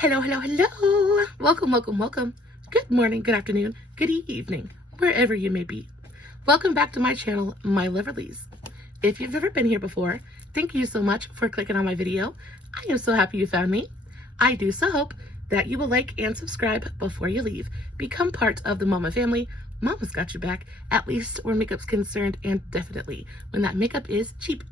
Hello, hello, hello. Welcome, welcome, welcome. Good morning, good afternoon, good evening, wherever you may be. Welcome back to my channel, my loverlies. If you've never been here before, thank you so much for clicking on my video. I am so happy you found me. I do so hope that you will like and subscribe before you leave. Become part of the Mama family. Mama's got your back, at least where makeup's concerned, and definitely when that makeup is cheap.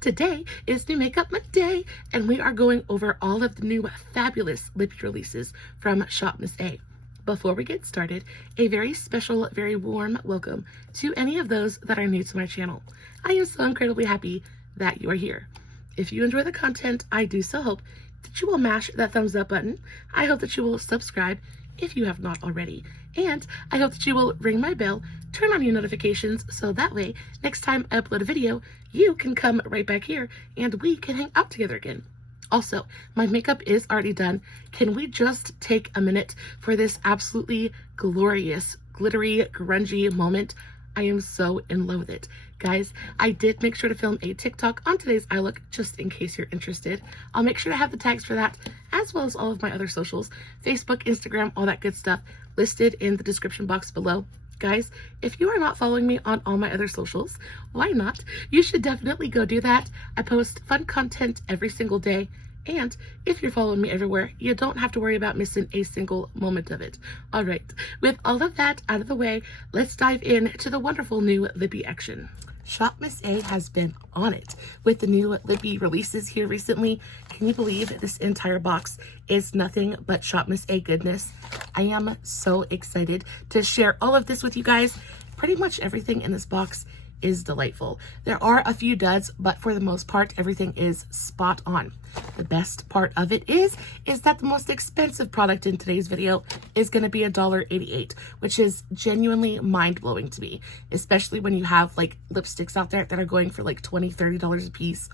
Today is New Makeup Monday, and we are going over all of the new fabulous lippy releases from ShopMissA. Before we get started, a very special, very warm welcome to any of those that are new to my channel. I am so incredibly happy that you are here. If you enjoy the content, I do so hope that you will mash that thumbs up button. I hope that you will subscribe if you have not already. And I hope that you will ring my bell, turn on your notifications, so that way, next time I upload a video, you can come right back here and we can hang out together again. Also, my makeup is already done. Can we just take a minute for this absolutely glorious, glittery, grungy moment? I am so in love with it. Guys, I did make sure to film a TikTok on today's eye look, just in case you're interested. I'll make sure to have the tags for that, as well as all of my other socials, Facebook, Instagram, all that good stuff, listed in the description box below. Guys, if you are not following me on all my other socials, why not? You should definitely go do that. I post fun content every single day. And if you're following me everywhere, you don't have to worry about missing a single moment of it. All right, with all of that out of the way, let's dive into the wonderful new lippy action. ShopMissA has been on it with the new lippy releases here recently. Can you believe this entire box is nothing but ShopMissA goodness? I am so excited to share all of this with you guys. Pretty much everything in this box is delightful. There are a few duds, but for the most part, everything is spot on. The best part of it is that the most expensive product in today's video is going to be $1.88, which is genuinely mind-blowing to me, especially when you have like lipsticks out there that are going for like $20, $30 a piece.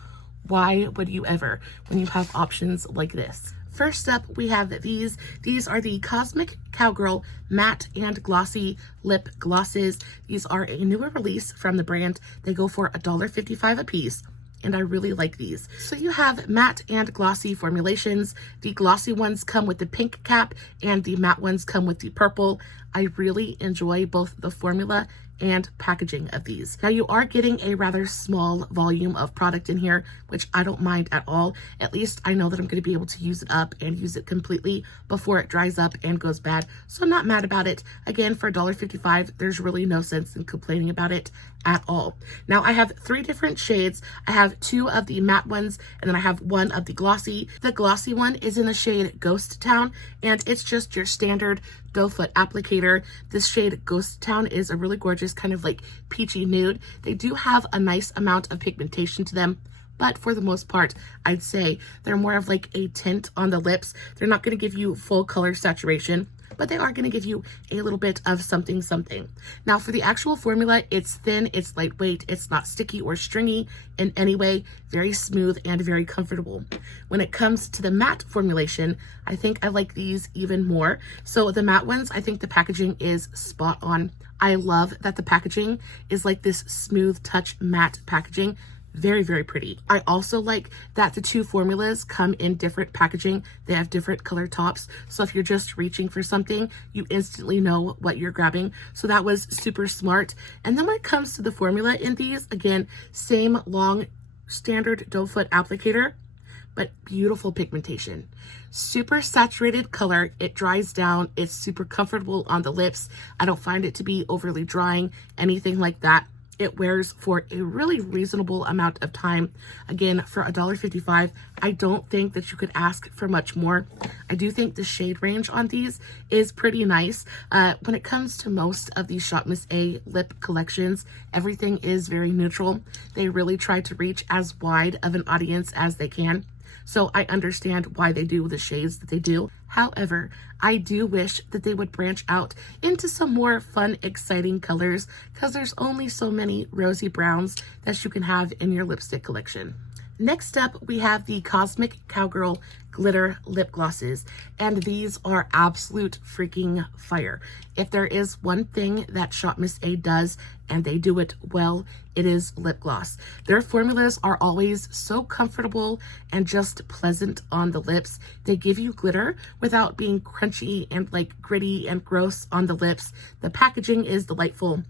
Why would you ever when you have options like this? First up, we have these. These are the Cosmic Cowgirl Matte and Glossy Lip Glosses. These are a newer release from the brand. They go for $1.55 a piece, and I really like these. So you have matte and glossy formulations. The glossy ones come with the pink cap, and the matte ones come with the purple. I really enjoy both the formula and packaging of these. Now you are getting a rather small volume of product in here, which I don't mind at all. At least I know that I'm going to be able to use it up and use it completely before it dries up and goes bad. So I'm not mad about it. Again, for $1.55, there's really no sense in complaining about it at all. Now I have 3 different shades. I have 2 of the matte ones, and then I have 1 of the glossy. The glossy one is in the shade Ghost Town, and it's just your standard doe foot applicator. This shade Ghost Town is a really gorgeous kind of like peachy nude. They do have a nice amount of pigmentation to them, but for the most part, I'd say they're more of like a tint on the lips. They're not going to give you full color saturation, but they are going to give you a little bit of something something. Now for the actual formula, it's thin, it's lightweight, it's not sticky or stringy in any way, very smooth and very comfortable. When it comes to the matte formulation, I think I like these even more. So the matte ones, I think the packaging is spot on. I love that the packaging is like this smooth touch matte packaging. Very, very pretty. I also like that the 2 formulas come in different packaging. They have different color tops. So if you're just reaching for something, you instantly know what you're grabbing. So that was super smart. And then when it comes to the formula in these, again, same long standard doe foot applicator, but beautiful pigmentation. Super saturated color. It dries down. It's super comfortable on the lips. I don't find it to be overly drying, anything like that. It wears for a really reasonable amount of time. Again, for $1.55, I don't think that you could ask for much more. I do think the shade range on these is pretty nice. When it comes to most of these ShopMissA lip collections, everything is very neutral. They really try to reach as wide of an audience as they can. So I understand why they do the shades that they do. However, I do wish that they would branch out into some more fun, exciting colors, because there's only so many rosy browns that you can have in your lipstick collection. Next up, we have the Cosmic Cowgirl Glitter Lip Glosses, and these are absolute freaking fire. If there is one thing that ShopMissA does, and they do it well, it is lip gloss. Their formulas are always so comfortable and just pleasant on the lips. They give you glitter without being crunchy and like gritty and gross on the lips. The packaging is delightful.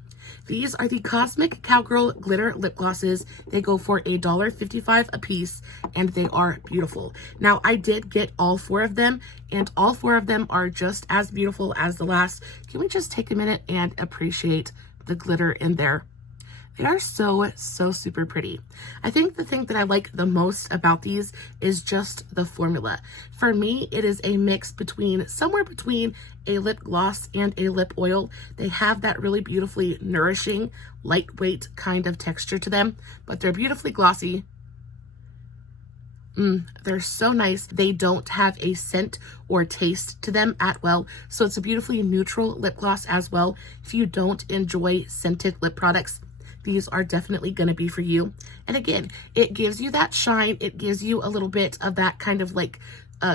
These are the Cosmic Cowgirl Glitter Lip Glosses. They go for $1.55 a piece, and they are beautiful. Now, I did get all 4 of them, and all 4 of them are just as beautiful as the last. Can we just take a minute and appreciate the glitter in there? They are so super pretty. I think the thing that I like the most about these is just the formula. For me, it is a mix between somewhere between a lip gloss and a lip oil. They have that really beautifully nourishing, lightweight kind of texture to them, but they're beautifully glossy. They're so nice. They don't have a scent or taste to them at well, so it's a beautifully neutral lip gloss as well. If you don't enjoy scented lip products, these are definitely going to be for you. And again, it gives you that shine. It gives you a little bit of that kind of like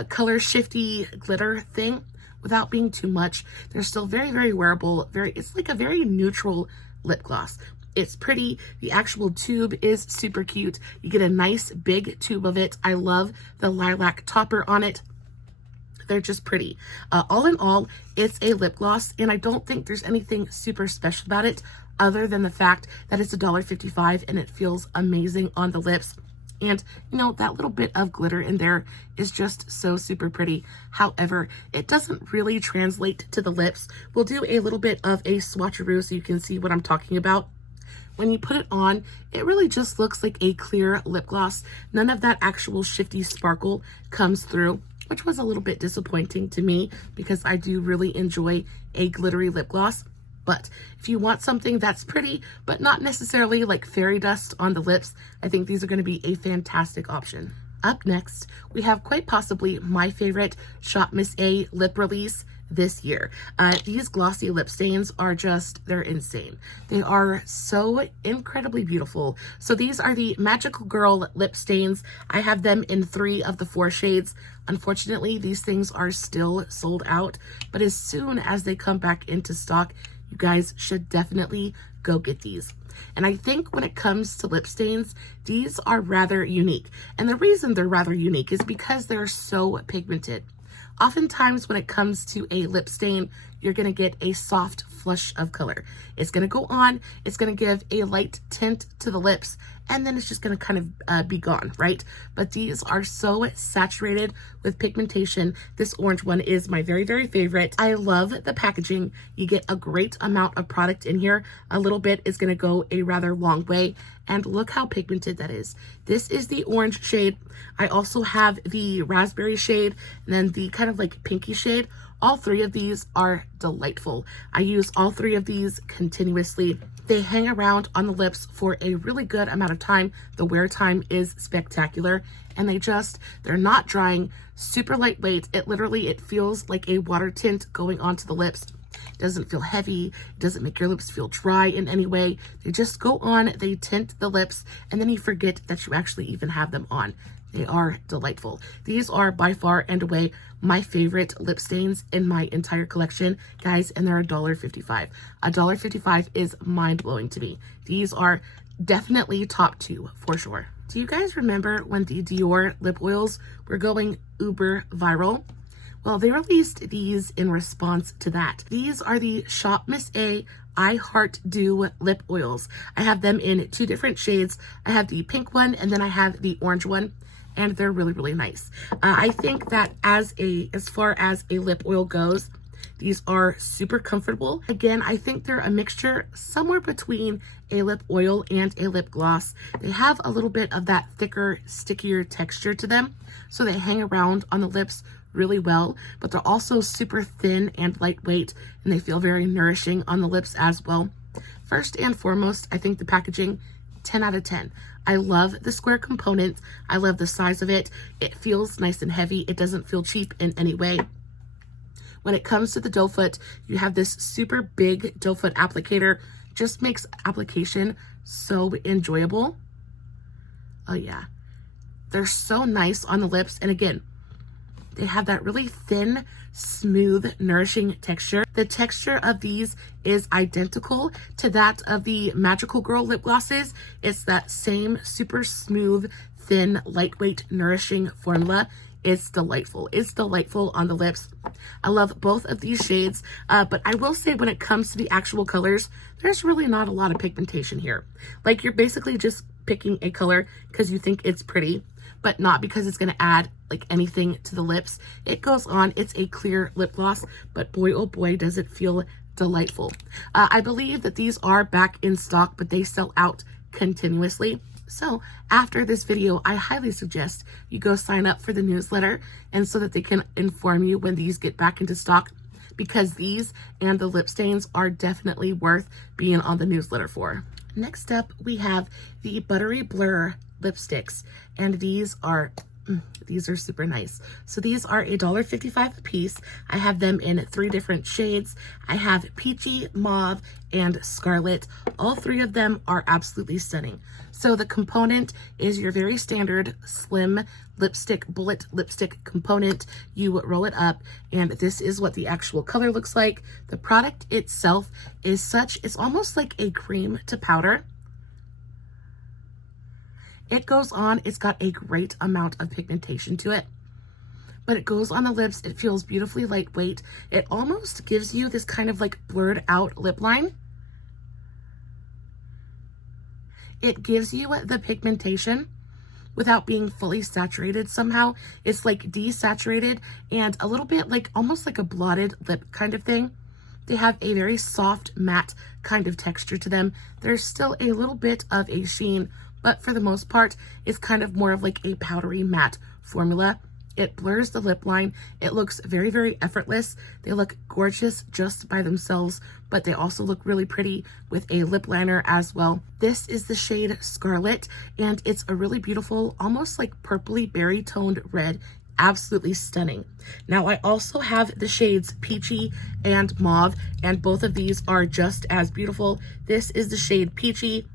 color shifty glitter thing without being too much. They're still very wearable. It's like a very neutral lip gloss. It's pretty. The actual tube is super cute. You get a nice big tube of it. I love the lilac topper on it. They're just pretty. All in all, it's a lip gloss, and I don't think there's anything super special about it other than the fact that it's $1.55 and it feels amazing on the lips. And you know, that little bit of glitter in there is just so super pretty. However, it doesn't really translate to the lips. We'll do a little bit of a swatcheroo so you can see what I'm talking about. When you put it on, it really just looks like a clear lip gloss. None of that actual shifty sparkle comes through, which was a little bit disappointing to me because I do really enjoy a glittery lip gloss. But if you want something that's pretty, but not necessarily like fairy dust on the lips, I think these are going to be a fantastic option. Up next, we have quite possibly my favorite ShopMissA lip release this year. These glossy lip stains are just, they're insane. They are so incredibly beautiful. So these are the Magical Girl lip stains. I have them in 3 of the 4 shades. Unfortunately, these things are still sold out, but as soon as they come back into stock, you guys should definitely go get these. And I think when it comes to lip stains, these are rather unique. And the reason they're rather unique is because they're so pigmented. Oftentimes when it comes to a lip stain, you're going to get a soft flush of color. It's going to go on, it's going to give a light tint to the lips, and then it's just going to kind of be gone, right? But these are so saturated with pigmentation. This orange one is my very favorite. I love the packaging. You get a great amount of product in here. A little bit is going to go a rather long way. And look how pigmented that is. This is the orange shade. I also have the raspberry shade and then the kind of like pinky shade. All 3 of these are delightful. I use all 3 of these continuously. They hang around on the lips for a really good amount of time. The wear time is spectacular, and they're not drying, super lightweight. It feels like a water tint going onto the lips. It doesn't feel heavy. It doesn't make your lips feel dry in any way. They just go on, they tint the lips, and then you forget that you actually even have them on. They are delightful. These are by far and away my favorite lip stains in my entire collection, guys, and they're $1.55. $1.55 is mind-blowing to me. These are definitely top 2 for sure. Do you guys remember when the Dior lip oils were going uber viral? Well, they released these in response to that. These are the ShopMissA I Heart Dew lip oils. I have them in 2 different shades. I have the pink one and then I have the orange one, and they're really nice. I think that as far as a lip oil goes, these are super comfortable. Again, I think they're a mixture somewhere between a lip oil and a lip gloss. They have a little bit of that thicker, stickier texture to them, so they hang around on the lips really well, but they're also super thin and lightweight, and they feel very nourishing on the lips as well. First and foremost, I think the packaging, 10 out of 10. I love the square component. I love the size of it. It feels nice and heavy. It doesn't feel cheap in any way. When it comes to the doe foot, you have this super big doe foot applicator. Just makes application so enjoyable. Oh yeah. They're so nice on the lips. And again, they have that really thin, smooth, nourishing texture. The texture of these is identical to that of the Magical Girl lip glosses. It's that same super smooth, thin, lightweight, nourishing formula. It's delightful. It's delightful on the lips. I love both of these shades, but I will say when it comes to the actual colors, there's really not a lot of pigmentation here. Like, you're basically just picking a color because you think it's pretty, but not because it's going to add like anything to the lips. It goes on. It's a clear lip gloss, but boy, oh boy, does it feel delightful. I believe that these are back in stock, but they sell out continuously. So after this video, I highly suggest you go sign up for the newsletter, and so that they can inform you when these get back into stock, because these and the lip stains are definitely worth being on the newsletter for. Next up, we have the Buttery Blur lipsticks, and these are super nice. So these are $1.55 a piece. I have them in 3 different shades. I have peachy, mauve, and scarlet. All 3 of them are absolutely stunning. So the component is your very standard slim lipstick, bullet lipstick component. You roll it up, and this is what the actual color looks like. The product itself is it's almost like a cream to powder. It goes on, it's got a great amount of pigmentation to it, but it goes on the lips. It feels beautifully lightweight. It almost gives you this kind of like blurred out lip line. It gives you the pigmentation without being fully saturated somehow. It's like desaturated and a little bit like almost like a blotted lip kind of thing. They have a very soft matte kind of texture to them. There's still a little bit of a sheen, but for the most part, it's kind of more of like a powdery matte formula. It blurs the lip line. It looks very, very effortless. They look gorgeous just by themselves, but they also look really pretty with a lip liner as well. This is the shade Scarlet, and it's a really beautiful, almost like purpley berry toned red. Absolutely stunning. Now, I also have the shades Peachy and Mauve, and both of these are just as beautiful. This is the shade Peachy.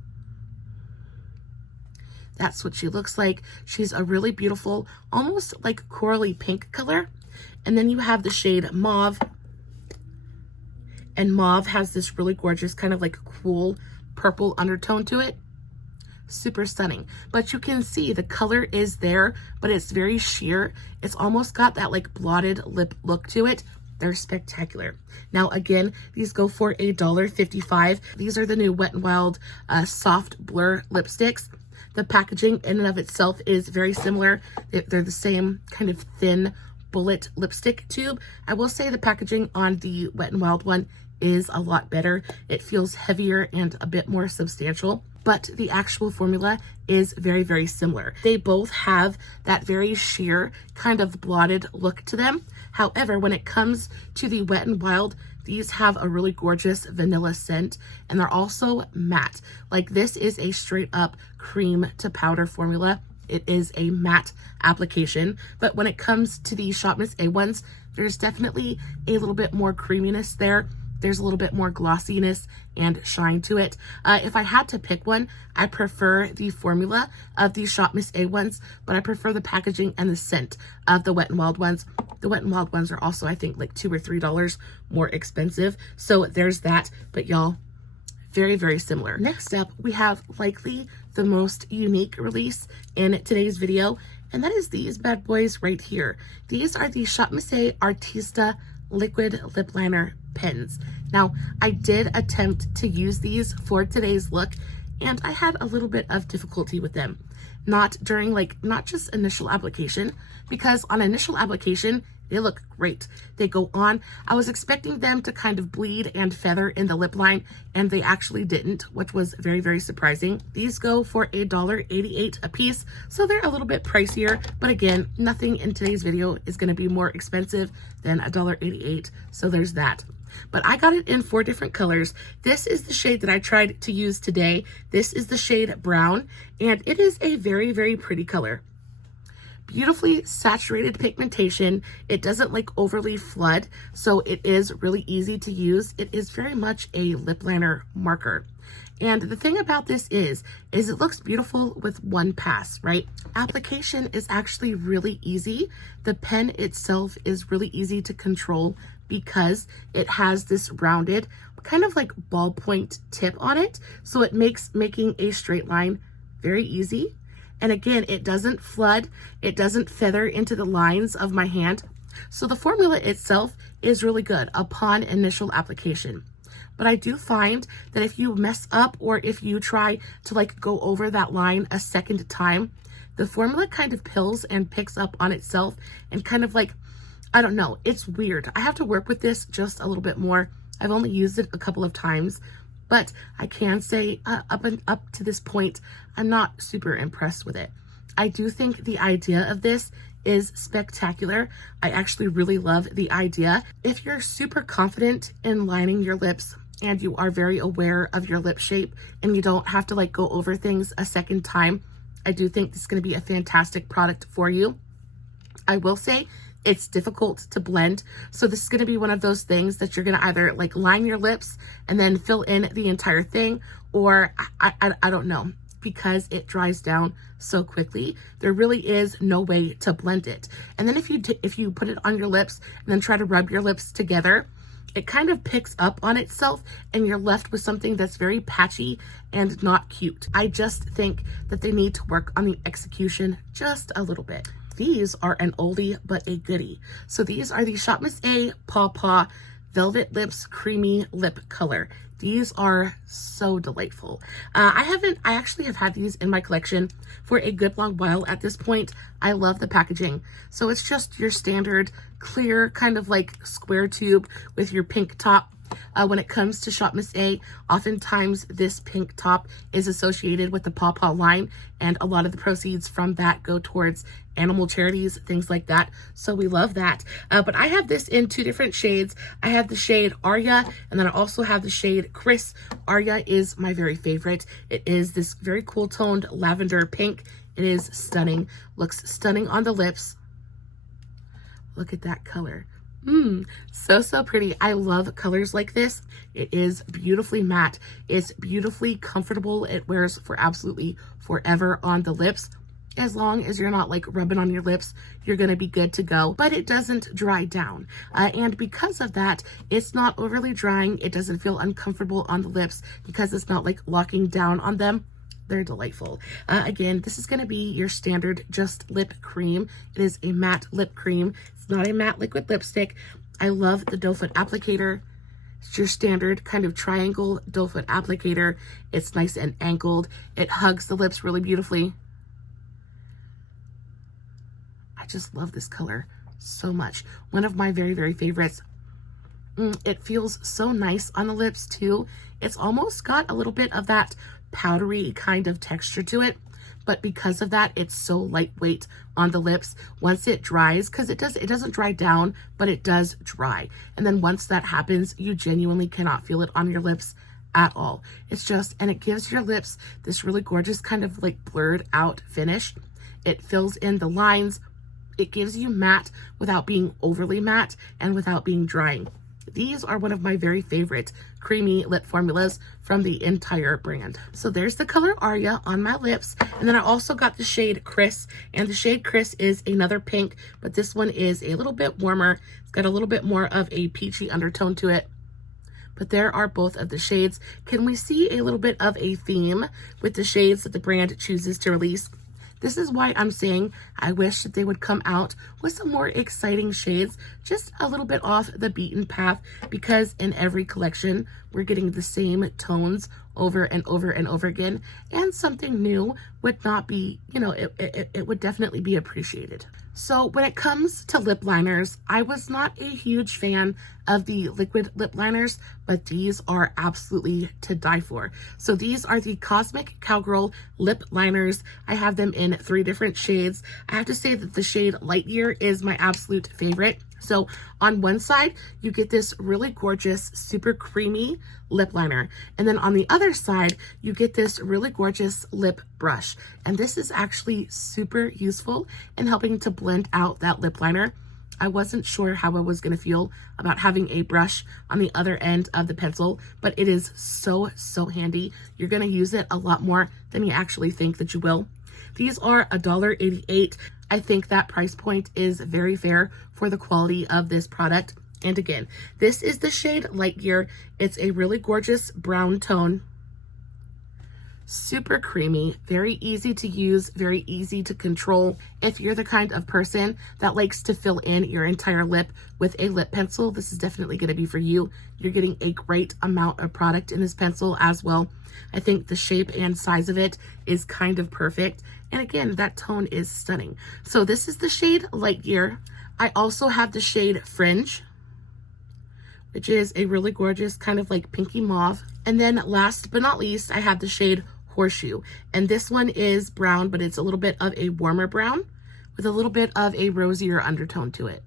That's what she looks like. She's a really beautiful, almost like corally pink color. And then you have the shade Mauve. And Mauve has this really gorgeous kind of like cool purple undertone to it. Super stunning. But you can see the color is there, but it's very sheer. It's almost got that like blotted lip look to it. They're spectacular. Now, again, these go for $1.55. These are the new Wet n Wild Soft Blur lipsticks. The packaging in and of itself is very similar. They're the same kind of thin bullet lipstick tube. I will say the packaging on the Wet n Wild one is a lot better. It feels heavier and a bit more substantial, but the actual formula is very, very similar. They both have that very sheer kind of blotted look to them. However, when it comes to the Wet n Wild, these have a really gorgeous vanilla scent, and they're also matte. Like, this is a straight up cream to powder formula. It is a matte application, but when it comes to the ShopMissA ones, there's definitely a little bit more creaminess there. There's a little bit more glossiness and shine to it. If I had to pick one, I prefer the formula of the ShopMissA ones, but I prefer the packaging and the scent of the Wet n Wild ones. The Wet n Wild ones are also, I think, like $2 or $3 more expensive. So there's that, but y'all, very, very similar. Next up, we have likely the most unique release in today's video, and that is these bad boys right here. These are the ShopMissA Artista liquid lip liner pens. Now, I did attempt to use these for today's look, and I had a little bit of difficulty with them. Not just initial application, because on initial application, they look great. They go on. I was expecting them to kind of bleed and feather in the lip line, and they actually didn't, which was very, very surprising. These go for $1.88 a piece, so they're a little bit pricier, but again, nothing in today's video is going to be more expensive than $1.88, so there's that. But I got it in 4 different colors. This is the shade that I tried to use today. This is the shade Brown, and it is a very, very pretty color. beautifully saturated pigmentation. It doesn't like overly flood, so it is really easy to use. It is very much a lip liner marker. And the thing about this is it looks beautiful with one pass, right? Application is actually really easy. The pen itself is really easy to control because it has this rounded, kind of like ballpoint tip on it. So it makes making a straight line very easy. And again, it doesn't flood, it doesn't feather into the lines of my hand. So the formula itself is really good upon initial application. But I do find that if you mess up or if you try to like go over that line a second time, the formula kind of pills and picks up on itself and kind of like, I don't know, it's weird. I have to work with this just a little bit more. I've only used it a couple of times, but I can say up to this point, I'm not super impressed with it. I do think the idea of this is spectacular. I actually really love the idea. If you're super confident in lining your lips and you are very aware of your lip shape and you don't have to like go over things a second time, I do think this is going to be a fantastic product for you. I will say it's difficult to blend. So this is going to be one of those things that you're going to either like line your lips and then fill in the entire thing, or I don't know, because it dries down so quickly. There really is no way to blend it. And then if you put it on your lips and then try to rub your lips together, it kind of picks up on itself and you're left with something that's very patchy and not cute. I just think that they need to work on the execution just a little bit. These are an oldie but a goodie. So these are the ShopMissA Paw Paw Velvet Lips Creamy Lip Color. These are so delightful. I actually have had these in my collection for a good long while at this point. I love the packaging. So it's just your standard clear kind of like square tube with your pink top. When it comes to ShopMissA, oftentimes this pink top is associated with the Paw Paw line, and a lot of the proceeds from that go towards animal charities, things like that. So we love that. But I have this in two different shades. I have the shade Aria, and then I also have the shade Chris. Aria is my very favorite. It is this very cool toned lavender pink. It is stunning. Looks stunning on the lips. Look at that color. So pretty. I love colors like this. It is beautifully matte. It's beautifully comfortable. It wears for absolutely forever on the lips. As long as you're not like rubbing on your lips, you're going to be good to go. But it doesn't dry down. And because of that, it's not overly drying. It doesn't feel uncomfortable on the lips because it's not like locking down on them. They're delightful. Again, this is going to be your standard just lip cream. It is a matte lip cream. It's not a matte liquid lipstick. I love the doe foot applicator. It's your standard kind of triangle doe foot applicator. It's nice and angled. It hugs the lips really beautifully. I just love this color so much. One of my very, very favorites. It feels so nice on the lips too. It's almost got a little bit of that powdery kind of texture to it, but because of that, it's so lightweight on the lips. Once it dries, because it doesn't dry down, but it does dry, and then once that happens, you genuinely cannot feel it on your lips at all. It's just, and it gives your lips this really gorgeous kind of like blurred out finish. It fills in the lines. It gives you matte without being overly matte and without being drying. These are one of my very favorite creamy lip formulas from the entire brand. So there's the color Aria on my lips. And then I also got the shade Chris. And the shade Chris is another pink, but this one is a little bit warmer. It's got a little bit more of a peachy undertone to it. But there are both of the shades. Can we see a little bit of a theme with the shades that the brand chooses to release? This is why I'm saying I wish that they would come out with some more exciting shades, just a little bit off the beaten path, because in every collection, we're getting the same tones over and over and over again, and something new would not be, you know, it would definitely be appreciated. So when it comes to lip liners, I was not a huge fan of the liquid lip liners, but these are absolutely to die for. So these are the Cosmic Cowgirl lip liners. I have them in 3 different shades. I have to say that the shade Light Year is my absolute favorite. So on one side, you get this really gorgeous, super creamy lip liner. And then on the other side, you get this really gorgeous lip brush. And this is actually super useful in helping to blend out that lip liner. I wasn't sure how I was going to feel about having a brush on the other end of the pencil, but it is so, so handy. You're going to use it a lot more than you actually think that you will. These are $1.88. I think that price point is very fair for the quality of this product. And again, this is the shade Light Gear. It's a really gorgeous brown tone. Super creamy, very easy to use, very easy to control. If you're the kind of person that likes to fill in your entire lip with a lip pencil, this is definitely going to be for you. You're getting a great amount of product in this pencil as well. I think the shape and size of it is kind of perfect. And again, that tone is stunning. So this is the shade Light Gear. I also have the shade Fringe, which is a really gorgeous kind of like pinky mauve. And then last but not least, I have the shade Horseshoe. And this one is brown, but it's a little bit of a warmer brown with a little bit of a rosier undertone to it.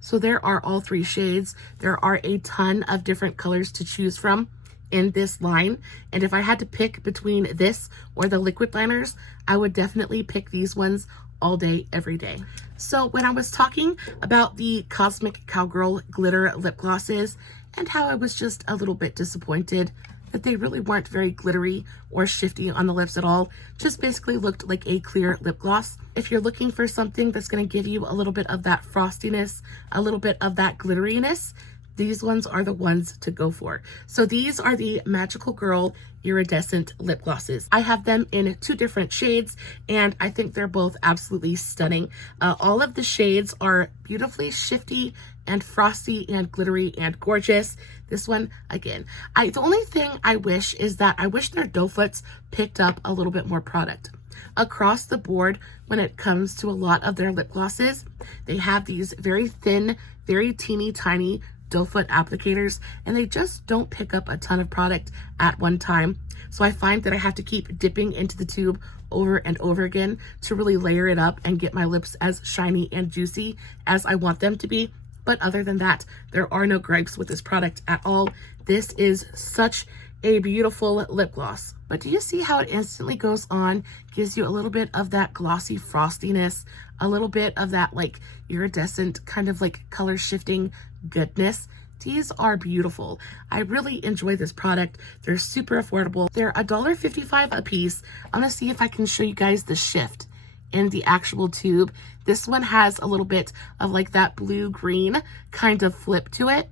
So there are all three shades. There are a ton of different colors to choose from in this line. And if I had to pick between this or the liquid liners, I would definitely pick these ones all day, every day. So when I was talking about the Cosmic Cowgirl glitter lip glosses and how I was just a little bit disappointed that they really weren't very glittery or shifty on the lips at all, just basically looked like a clear lip gloss. If you're looking for something that's going to give you a little bit of that frostiness, a little bit of that glitteriness, these ones are the ones to go for. So these are the Magical Girl Iridescent lip glosses. I have them in two different shades, and I think they're both absolutely stunning. All of the shades are beautifully shifty and frosty and glittery and gorgeous. This one, again, the only thing I wish is that I wish their doe foots picked up a little bit more product. Across the board, when it comes to a lot of their lip glosses, they have these very thin, very teeny tiny doe foot applicators, and they just don't pick up a ton of product at one time. So I find that I have to keep dipping into the tube over and over again to really layer it up and get my lips as shiny and juicy as I want them to be. But other than that, there are no gripes with this product at all. This is such a beautiful lip gloss. But do you see how it instantly goes on, gives you a little bit of that glossy frostiness, a little bit of that like iridescent kind of like color shifting goodness? These are beautiful. I really enjoy this product. They're super affordable. They're $1.55 a piece. I'm gonna see if I can show you guys the shift in the actual tube. This one has a little bit of like that blue-green kind of flip to it.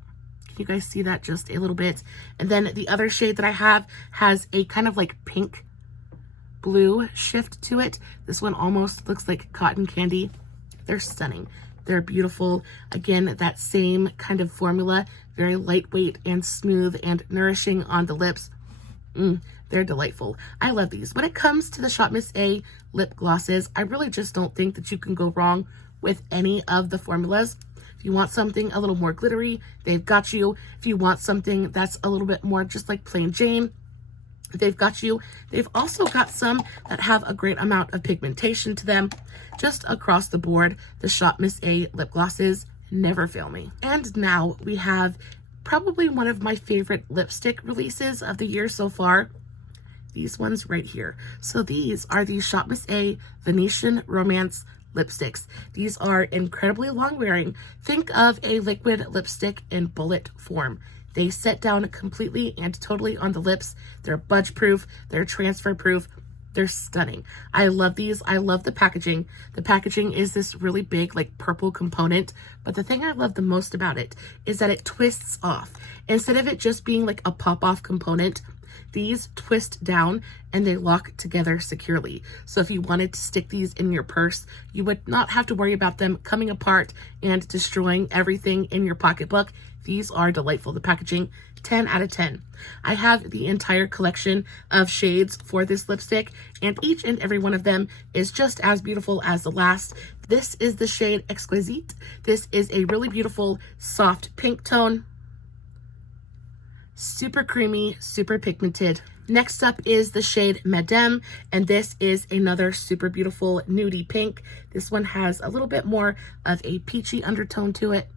Can you guys see that just a little bit? And then the other shade that I have has a kind of like pink blue shift to it. This one almost looks like cotton candy. They're stunning. They're beautiful. Again, that same kind of formula, very lightweight and smooth and nourishing on the lips. They're delightful. I love these. When it comes to the ShopMissA lip glosses, I really just don't think that you can go wrong with any of the formulas. If you want something a little more glittery, they've got you. If you want something that's a little bit more just like plain Jane, they've got you. They've also got some that have a great amount of pigmentation to them. Just across the board, the ShopMissA lip glosses never fail me. And now we have probably one of my favorite lipstick releases of the year so far. These ones right here. So these are the ShopMissA Venetian Romance lipsticks. These are incredibly long wearing. Think of a liquid lipstick in bullet form. They set down completely and totally on the lips. They're budge proof, they're transfer proof. They're stunning. I love these. I love the packaging. The packaging is this really big like purple component, but the thing I love the most about it is that it twists off. Instead of it just being like a pop-off component, these twist down and they lock together securely. So if you wanted to stick these in your purse, you would not have to worry about them coming apart and destroying everything in your pocketbook. These are delightful. The packaging, 10 out of 10. I have the entire collection of shades for this lipstick, and each and every one of them is just as beautiful as the last. This is the shade Exquisite. This is a really beautiful soft pink tone. Super creamy, super pigmented. Next up is the shade Madame, and this is another super beautiful nudie pink. This one has a little bit more of a peachy undertone to it.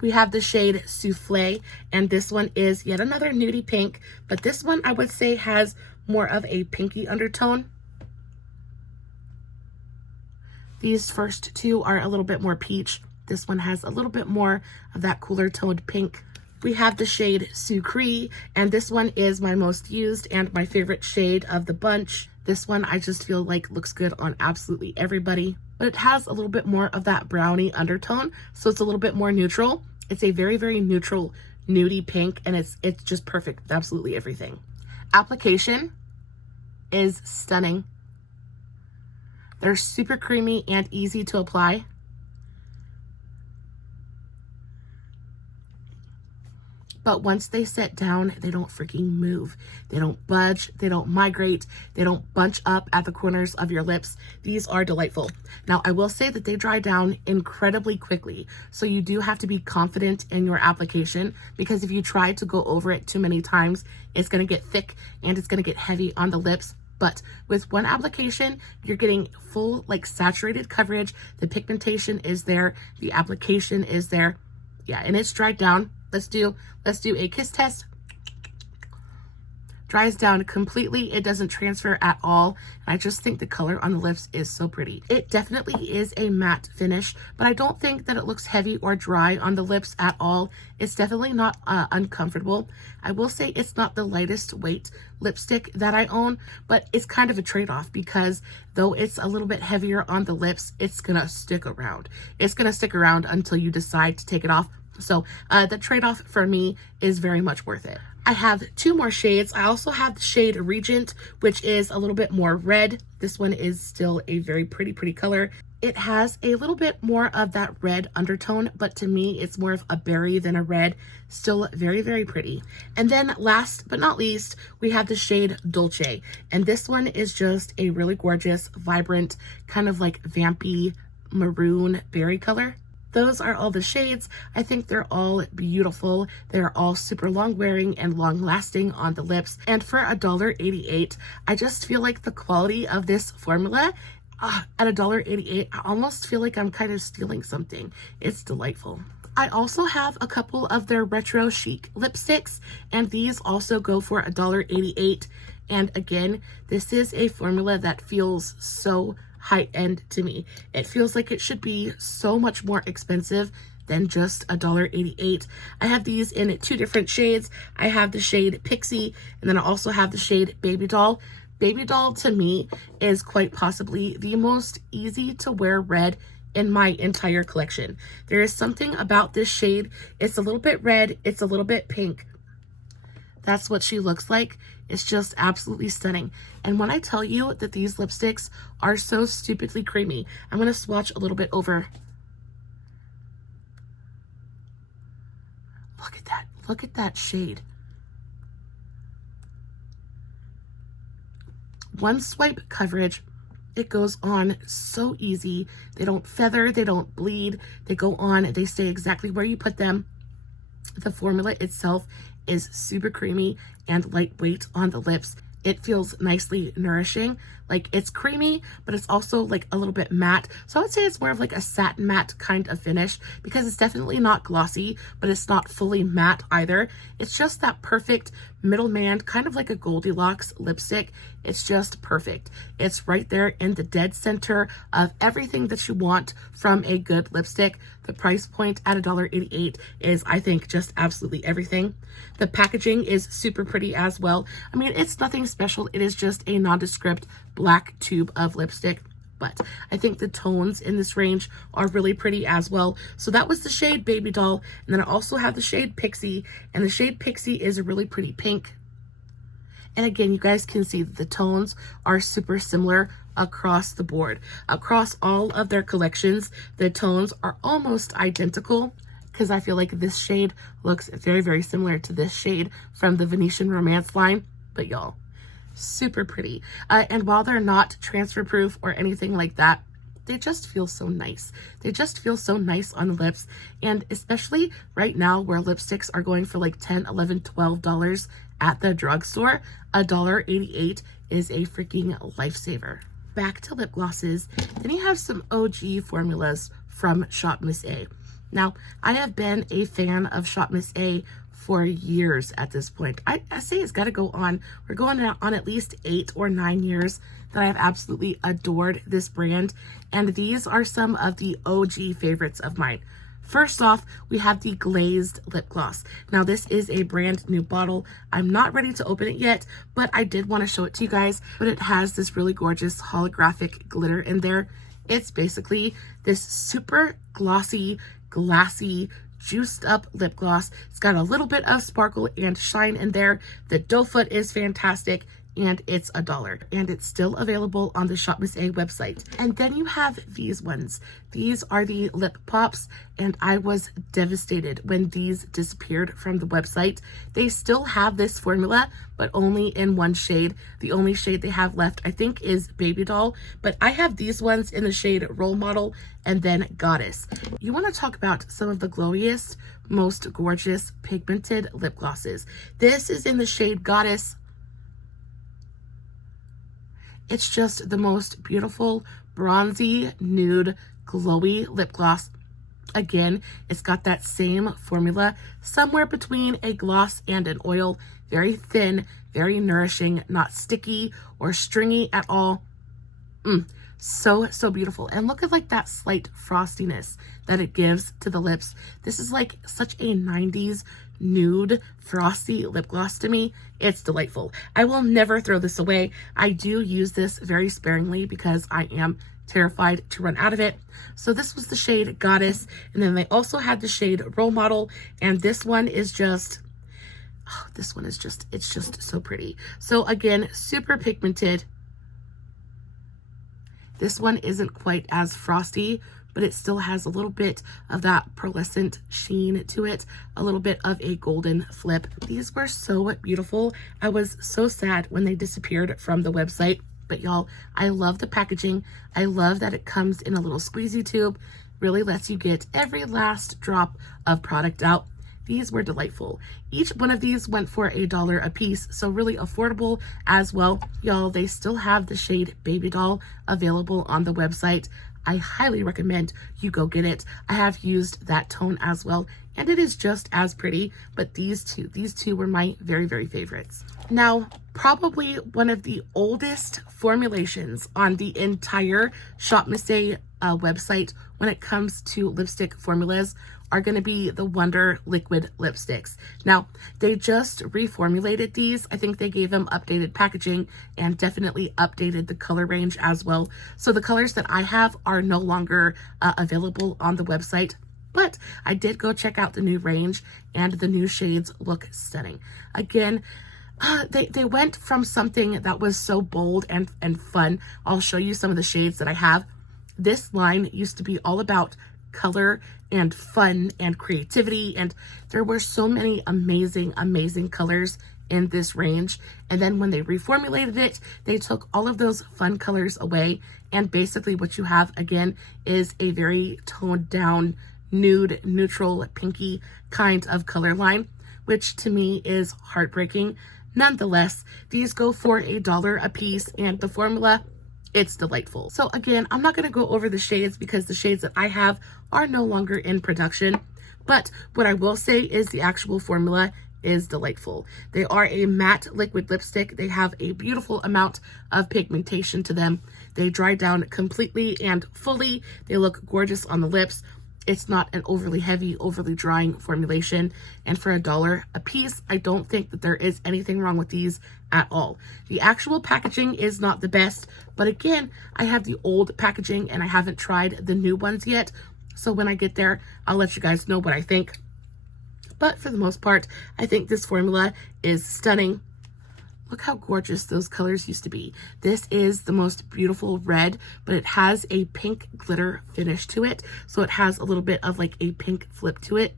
We have the shade Souffle, and this one is yet another nudie pink, but this one I would say has more of a pinky undertone. These first two are a little bit more peach. This one has a little bit more of that cooler toned pink. We have the shade Sucree, and this one is my most used and my favorite shade of the bunch. This one I just feel like looks good on absolutely everybody, but it has a little bit more of that brownie undertone, so it's a little bit more neutral. It's a very, very neutral nudie pink, and it's just perfect with absolutely everything. Application is stunning. They're super creamy and easy to apply. But once they set down, they don't freaking move. They don't budge, they don't migrate, they don't bunch up at the corners of your lips. These are delightful. Now, I will say that they dry down incredibly quickly, so you do have to be confident in your application, because if you try to go over it too many times, it's gonna get thick and it's gonna get heavy on the lips. But with one application, you're getting full, like, saturated coverage. The pigmentation is there, the application is there. Yeah, and it's dried down. Let's do a kiss test. Dries down completely. It doesn't transfer at all. I just think the color on the lips is so pretty. It definitely is a matte finish, but I don't think that it looks heavy or dry on the lips at all. It's definitely not uncomfortable. I will say it's not the lightest weight lipstick that I own, but it's kind of a trade-off, because though it's a little bit heavier on the lips, it's gonna stick around. It's gonna stick around until you decide to take it off. So the trade-off for me is very much worth it. I have two more shades. I also have the shade Regent, which is a little bit more red. This one is still a very pretty color. It has a little bit more of that red undertone, but to me, it's more of a berry than a red. Still very pretty. And then last but not least, we have the shade Dolce. And this one is just a really gorgeous, vibrant, kind of like vampy maroon berry color. Those are all the shades. I think they're all beautiful. They're all super long wearing and long lasting on the lips. And for $1.88, I just feel like the quality of this formula at $1.88, I almost feel like I'm kind of stealing something. It's delightful. I also have a couple of their retro chic lipsticks, and these also go for $1.88. And again, this is a formula that feels so high-end to me. It feels like it should be so much more expensive than just $1.88. I have these in two different shades. I have the shade Pixie, and then I also have the shade Baby Doll. Baby Doll to me is quite possibly the most easy to wear red in my entire collection. There is something about this shade. It's a little bit red, it's a little bit pink. That's what she looks like. It's just absolutely stunning. And when I tell you that these lipsticks are so stupidly creamy, I'm going to swatch a little bit over. Look at that. Look at that shade. One swipe coverage. It goes on so easy. They don't feather, they don't bleed. They go on, they stay exactly where you put them. The formula itself is super creamy and lightweight on the lips. It feels nicely nourishing. Like, it's creamy, but it's also like a little bit matte. So I would say it's more of like a satin matte kind of finish, because it's definitely not glossy, but it's not fully matte either. It's just that perfect middleman, kind of like a Goldilocks lipstick. It's just perfect. It's right there in the dead center of everything that you want from a good lipstick. The price point at $1.88 is, I think, just absolutely everything. The packaging is super pretty as well. I mean, it's nothing special. It is just a nondescript black tube of lipstick, but I think the tones in this range are really pretty as well. So that was the shade Baby Doll, and then I also have the shade Pixie, and the shade Pixie is a really pretty pink. And again, you guys can see that the tones are super similar across the board. Across all of their collections, the tones are almost identical, because I feel like this shade looks very similar to this shade from the Venetian Romance line. But y'all, super pretty. And while they're not transfer proof or anything like that, they just feel so nice. They just feel so nice on the lips. And especially right now, where lipsticks are going for like $10, $11, $12 at the drugstore, $1.88 is a freaking lifesaver. Back to lip glosses, then you have some OG formulas from ShopMissA. Now, I have been a fan of ShopMissA for years at this point. I say it's got to go on. We're going on at least 8 or 9 years that I've absolutely adored this brand. And these are some of the OG favorites of mine. First off, we have the Glazed Lip Gloss. Now, this is a brand new bottle. I'm not ready to open it yet, but I did want to show it to you guys. But it has this really gorgeous holographic glitter in there. It's basically this super glossy, glassy, juiced up lip gloss. It's got a little bit of sparkle and shine in there. The doe foot is fantastic, and it's $1, and it's still available on the ShopMissA website. And then you have these ones. These are the lip pops, and I was devastated when these disappeared from the website. They still have this formula, but only in one shade. The only shade they have left, I think, is Baby Doll, but I have these ones in the shade Role Model and then Goddess. You want to talk about some of the glowiest, most gorgeous pigmented lip glosses. This is in the shade Goddess. It's just the most beautiful, bronzy, nude, glowy lip gloss. Again, it's got that same formula, somewhere between a gloss and an oil. Very thin, very nourishing, not sticky or stringy at all. So beautiful. And look at like that slight frostiness that it gives to the lips. This is like such a 90s nude frosty lip gloss to me. It's delightful. I will never throw this away. I do use this very sparingly because I am terrified to run out of it. So this was the shade Goddess, and then they also had the shade Role Model, and this one is just, oh, this one is just, it's just so pretty. So again, super pigmented. This one isn't quite as frosty, but it still has a little bit of that pearlescent sheen to it, a little bit of a golden flip. These were so beautiful. I was so sad when they disappeared from the website, but y'all, I love the packaging. I love that it comes in a little squeezy tube, really lets you get every last drop of product out. These were delightful. Each one of these went for $1 a piece, so really affordable as well. Y'all, they still have the shade Baby Doll available on the website. I highly recommend you go get it. I have used that tone as well, and it is just as pretty, but these two were my very favorites. Now, probably one of the oldest formulations on the entire ShopMissA website when it comes to lipstick formulas are going to be the Wonder liquid lipsticks. Now, they just reformulated these. I think they gave them updated packaging and definitely updated the color range as well. So the colors that I have are no longer available on the website, but I did go check out the new range, and the new shades look stunning. Again, they went from something that was so bold and fun. I'll show you some of the shades that I have. This line used to be all about color and fun and creativity, and there were so many amazing colors in this range. And then when they reformulated it, they took all of those fun colors away, and basically what you have again is a very toned down, nude, neutral, pinky kind of color line, which to me is heartbreaking. Nonetheless, these go for $1 a piece, and the formula, it's delightful. So again, I'm not going to go over the shades because the shades that I have are no longer in production, but what I will say is the actual formula is delightful. They are a matte liquid lipstick. They have a beautiful amount of pigmentation to them. They dry down completely and fully. They look gorgeous on the lips. It's not an overly heavy, overly drying formulation. And for $1 a piece, I don't think that there is anything wrong with these at all. The actual packaging is not the best, but again, I have the old packaging and I haven't tried the new ones yet. So when I get there, I'll let you guys know what I think. But for the most part, I think this formula is stunning. Look how gorgeous those colors used to be. This is the most beautiful red, but it has a pink glitter finish to it. So it has a little bit of like a pink flip to it.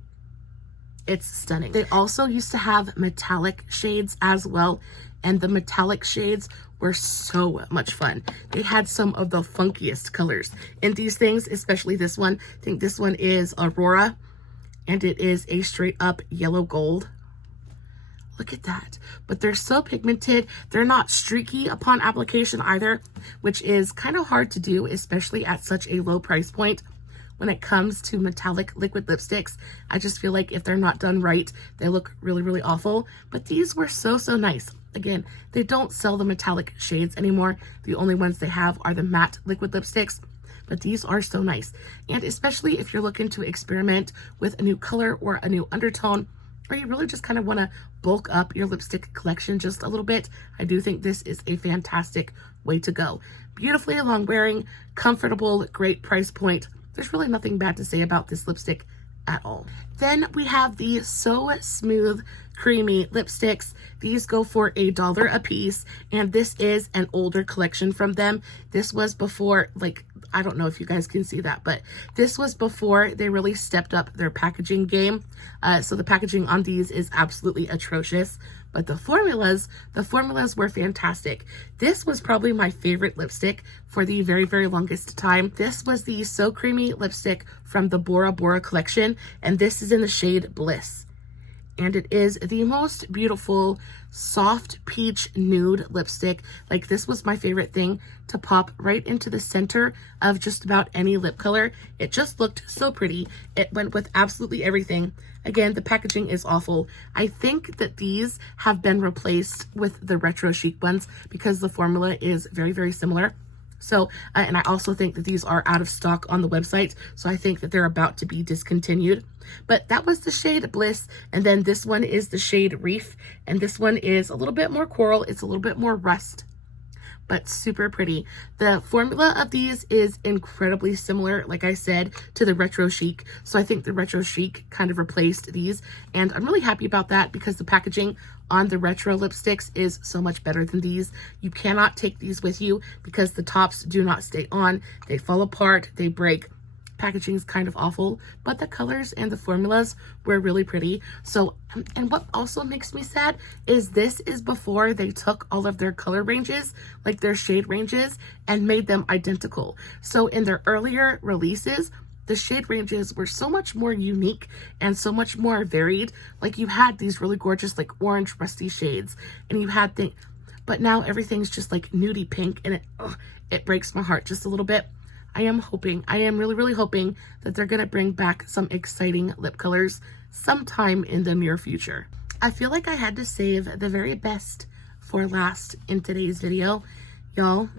It's stunning. They also used to have metallic shades as well, and the metallic shades were so much fun. They had some of the funkiest colors in these things, especially this one. I think this one is Aurora, and it is a straight up yellow gold. Look at that. But they're so pigmented. They're not streaky upon application either, which is kind of hard to do, especially at such a low price point. When it comes to metallic liquid lipsticks, I just feel like if they're not done right, they look really, really awful. But these were so, so nice. Again, they don't sell the metallic shades anymore. The only ones they have are the matte liquid lipsticks. But these are so nice. And especially if you're looking to experiment with a new color or a new undertone, or you really just kind of want to bulk up your lipstick collection just a little bit, I do think this is a fantastic way to go. Beautifully long wearing, comfortable, great price point. There's really nothing bad to say about this lipstick at all. Then we have the So Smooth Creamy lipsticks. These go for $1 a piece, and this is an older collection from them. This was before, like, I don't know if you guys can see that, but this was before they really stepped up their packaging game. So the packaging on these is absolutely atrocious, but the formulas were fantastic. This was probably my favorite lipstick for the very, very longest time. This was the So Creamy lipstick from the Bora Bora collection, and this is in the shade Bliss. And it is the most beautiful soft peach nude lipstick. Like, this was my favorite thing to pop right into the center of just about any lip color. It just looked so pretty. It went with absolutely everything. Again, the packaging is awful. I think that these have been replaced with the retro chic ones because the formula is very, very similar. So, and I also think that these are out of stock on the website, so I think that they're about to be discontinued. But that was the shade Bliss, and then this one is the shade Reef, and this one is a little bit more coral. It's a little bit more rust, but super pretty. The formula of these is incredibly similar, like I said, to the retro chic. So I think the retro chic kind of replaced these, and I'm really happy about that because the packaging on the retro lipsticks is so much better than these. You cannot take these with you because the tops do not stay on. They fall apart, they break. Packaging is kind of awful, but the colors and the formulas were really pretty. So, and what also makes me sad is this is before they took all of their color ranges, like their shade ranges, and made them identical. So in their earlier releases, the shade ranges were so much more unique and so much more varied. Like, you had these really gorgeous, like, orange rusty shades, and you had things, but now everything's just like nudie pink, and it breaks my heart just a little bit. I am really, really hoping that they're gonna bring back some exciting lip colors sometime in the near future. I feel like I had to save the very best for last in today's video. Y'all,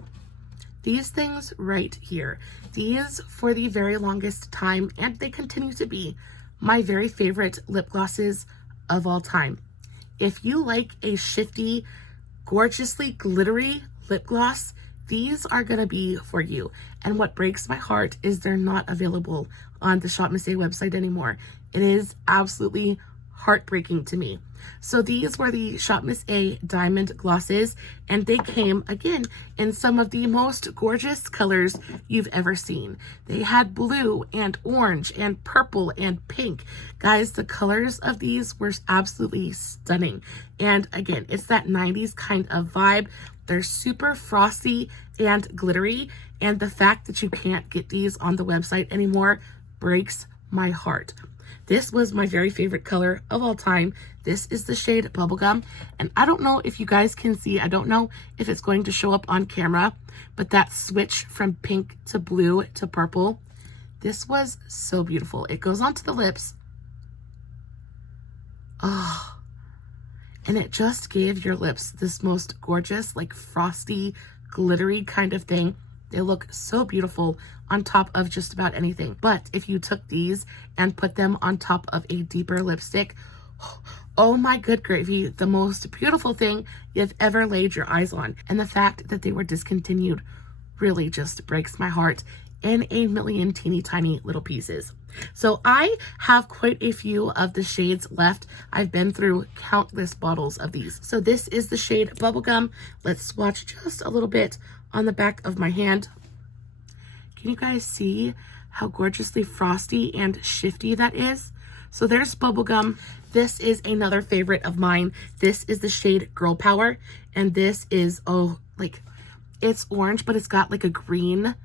these things right here, these for the very longest time, and they continue to be my very favorite lip glosses of all time. If you like a shifty, gorgeously glittery lip gloss, these are gonna be for you. And what breaks my heart is they're not available on the ShopMissA website anymore. It is absolutely heartbreaking to me. So these were the ShopMissA Diamond Glosses, and they came, again, in some of the most gorgeous colors you've ever seen. They had blue and orange and purple and pink. Guys, the colors of these were absolutely stunning. And again, it's that 90s kind of vibe. They're super frosty and glittery, and the fact that you can't get these on the website anymore breaks my heart. This was my very favorite color of all time. This is the shade Bubblegum, and I don't know if you guys can see, I don't know if it's going to show up on camera, but that switch from pink to blue to purple, this was so beautiful. It goes onto the lips. Oh, and it just gave your lips this most gorgeous, like frosty, glittery kind of thing. They look so beautiful on top of just about anything. But if you took these and put them on top of a deeper lipstick, oh my good gravy, the most beautiful thing you've ever laid your eyes on. And the fact that they were discontinued really just breaks my heart in a million teeny tiny little pieces. So I have quite a few of the shades left. I've been through countless bottles of these. So this is the shade Bubblegum. Let's swatch just a little bit on the back of my hand. Can you guys see how gorgeously frosty and shifty that is? So there's Bubblegum. This is another favorite of mine. This is the shade Girl Power, and this is, oh, like, it's orange, but it's got like a green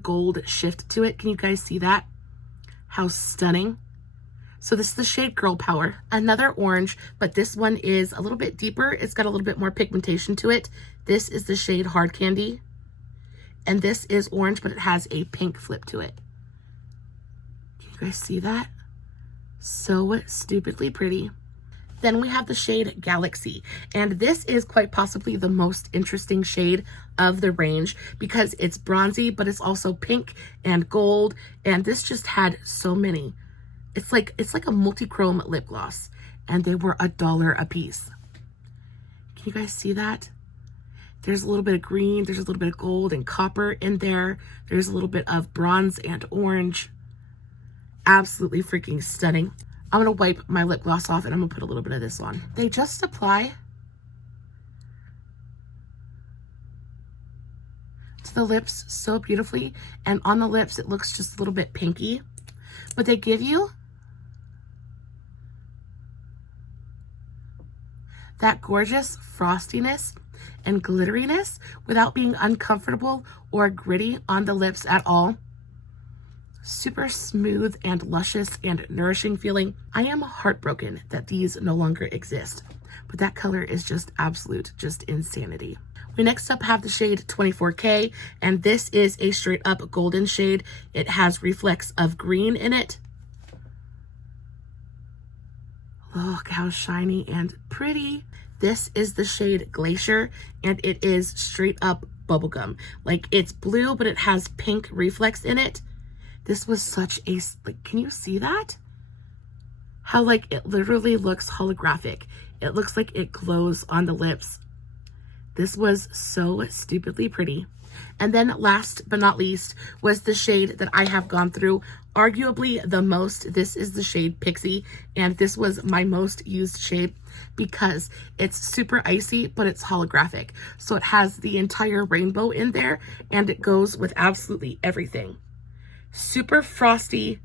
gold shift to it. Can you guys see that? How stunning. So this is the shade Girl Power, another orange, but this one is a little bit deeper. It's got a little bit more pigmentation to it. This is the shade Hard Candy. And this is orange, but it has a pink flip to it. Can you guys see that? So stupidly pretty. Then we have the shade Galaxy, and this is quite possibly the most interesting shade of the range because it's bronzy, but it's also pink and gold, and this just had so many. It's like a multi-chrome lip gloss, and they were $1 a piece. Can you guys see that? There's a little bit of green, there's a little bit of gold and copper in there. There's a little bit of bronze and orange. Absolutely freaking stunning. I'm gonna wipe my lip gloss off and I'm gonna put a little bit of this on. They just apply to the lips so beautifully, and on the lips it looks just a little bit pinky, but they give you that gorgeous frostiness and glitteriness without being uncomfortable or gritty on the lips at all. Super smooth and luscious and nourishing feeling. I am heartbroken that these no longer exist, but that color is just absolute, just insanity. We next up have the shade 24K, and this is a straight up golden shade. It has reflex of green in it. Look how shiny and pretty. This is the shade Glacier, and it is straight up bubblegum. Like, it's blue, but it has pink reflex in it. This was such a, like, can you see that? How, like, it literally looks holographic. It looks like it glows on the lips. This was so stupidly pretty. And then last but not least was the shade that I have gone through arguably the most. This is the shade Pixie, and this was my most used shade because it's super icy, but it's holographic. So it has the entire rainbow in there, and it goes with absolutely everything. Super frosty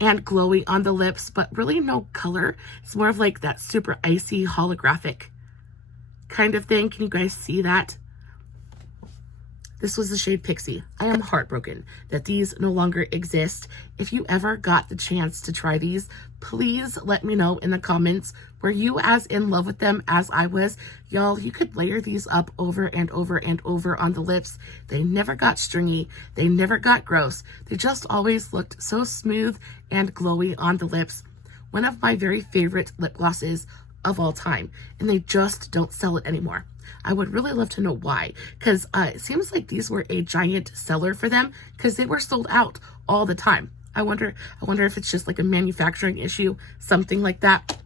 and glowy on the lips, but really no color. It's more of like that super icy holographic kind of thing. Can you guys see that? This was the shade Pixie. I am heartbroken that these no longer exist. If you ever got the chance to try these, please let me know in the comments. Were you as in love with them as I was? Y'all, you could layer these up over and over and over on the lips. They never got stringy. They never got gross. They just always looked so smooth and glowy on the lips. One of my very favorite lip glosses of all time, and they just don't sell it anymore. I would really love to know why, because it seems like these were a giant seller for them because they were sold out all the time. I wonder if it's just like a manufacturing issue, something like that.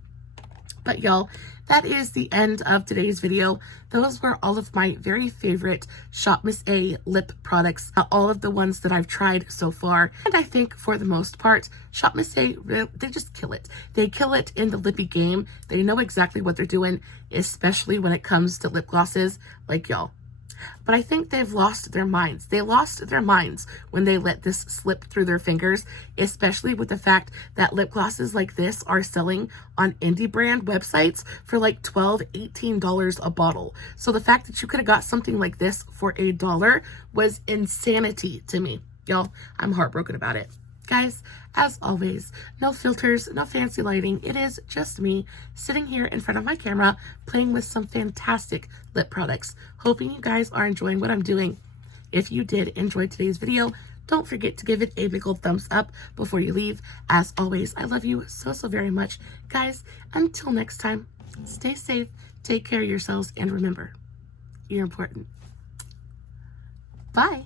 But y'all, that is the end of today's video. Those were all of my very favorite ShopMissA lip products, all of the ones that I've tried so far. And I think for the most part, ShopMissA, they just kill it. They kill it in the lippy game. They know exactly what they're doing, especially when it comes to lip glosses like y'all. But I think they've lost their minds. They lost their minds when they let this slip through their fingers, especially with the fact that lip glosses like this are selling on indie brand websites for like $12, $18 a bottle. So the fact that you could have got something like this for $1 was insanity to me. Y'all, I'm heartbroken about it. Guys, as always, no filters, no fancy lighting. It is just me sitting here in front of my camera playing with some fantastic lip products. Hoping you guys are enjoying what I'm doing. If you did enjoy today's video, don't forget to give it a big old thumbs up before you leave. As always, I love you so very much. Guys, until next time, stay safe, take care of yourselves, and remember, you're important. Bye.